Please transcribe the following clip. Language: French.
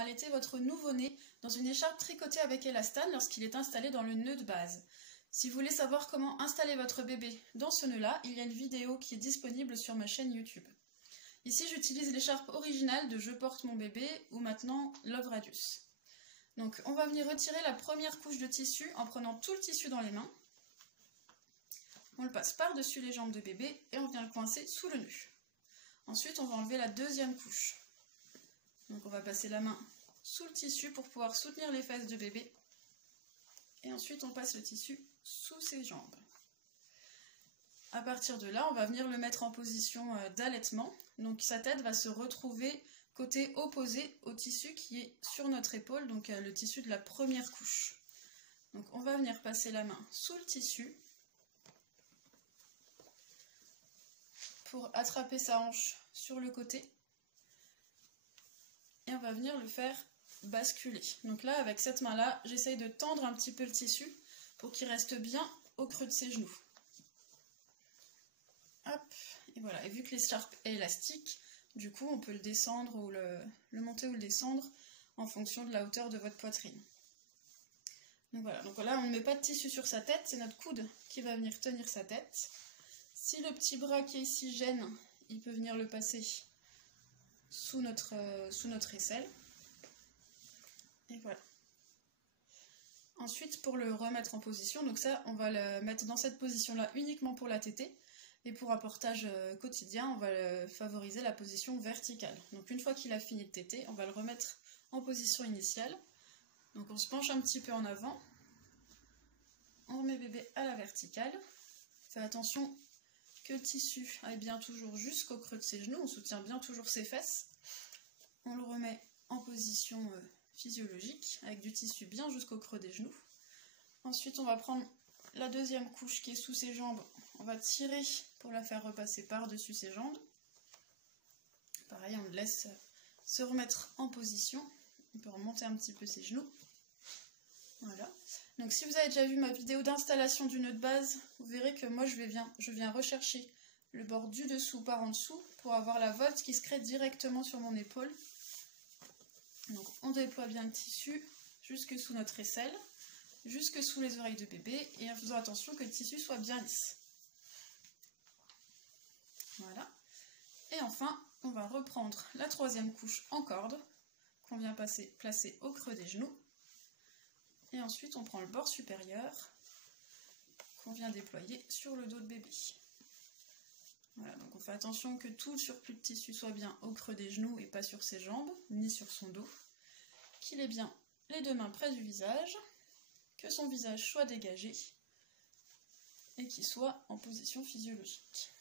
allaiter votre nouveau-né dans une écharpe tricotée avec élastane lorsqu'il est installé dans le nœud de base. Si vous voulez savoir comment installer votre bébé dans ce nœud-là, il y a une vidéo qui est disponible sur ma chaîne YouTube. Ici, j'utilise l'écharpe originale de Je porte mon bébé ou maintenant Love Radius. Donc, on va venir retirer la première couche de tissu en prenant tout le tissu dans les mains. On le passe par-dessus les jambes de bébé et on vient le coincer sous le nœud. Ensuite, on va enlever la deuxième couche. Donc, on va passer la main sous le tissu pour pouvoir soutenir les fesses de bébé. Et ensuite, on passe le tissu sous ses jambes. À partir de là, on va venir le mettre en position d'allaitement. Donc, sa tête va se retrouver côté opposé au tissu qui est sur notre épaule, donc le tissu de la première couche. Donc, on va venir passer la main sous le tissu pour attraper sa hanche sur le côté. Et on va venir le faire basculer. Donc là, avec cette main-là, j'essaye de tendre un petit peu le tissu pour qu'il reste bien au creux de ses genoux. Hop, et voilà. Et vu que l'écharpe est élastique, du coup, on peut le descendre ou le monter ou le descendre en fonction de la hauteur de votre poitrine. Donc voilà. Donc là, on ne met pas de tissu sur sa tête, c'est notre coude qui va venir tenir sa tête. Si le petit bras qui est ici gêne, il peut venir le passer sous notre aisselle. Et voilà. Ensuite, pour le remettre en position, donc ça, on va le mettre dans cette position-là uniquement pour la tétée. Et pour un portage quotidien, on va favoriser la position verticale. Donc une fois qu'il a fini de téter, on va le remettre en position initiale. Donc on se penche un petit peu en avant. On remet bébé à la verticale. Faites attention que le tissu aille bien toujours jusqu'au creux de ses genoux. On soutient bien toujours ses fesses. On le remet en position physiologique, avec du tissu bien jusqu'au creux des genoux. Ensuite, on va prendre la deuxième couche qui est sous ses jambes. On va tirer pour la faire repasser par-dessus ses jambes. Pareil, on le laisse se remettre en position. On peut remonter un petit peu ses genoux. Voilà. Donc si vous avez déjà vu ma vidéo d'installation du nœud de base, vous verrez que moi je viens rechercher le bord du dessous par en dessous pour avoir la volte qui se crée directement sur mon épaule. Donc on déploie bien le tissu jusque sous notre aisselle, jusque sous les oreilles de bébé, et en faisant attention que le tissu soit bien lisse. Voilà. Et enfin, on va reprendre la troisième couche en corde, qu'on vient placer au creux des genoux. Et ensuite, on prend le bord supérieur, qu'on vient déployer sur le dos de bébé. Voilà, donc on fait attention que tout le surplus de tissu soit bien au creux des genoux et pas sur ses jambes, ni sur son dos. Qu'il ait bien les deux mains près du visage, que son visage soit dégagé et qu'il soit en position physiologique.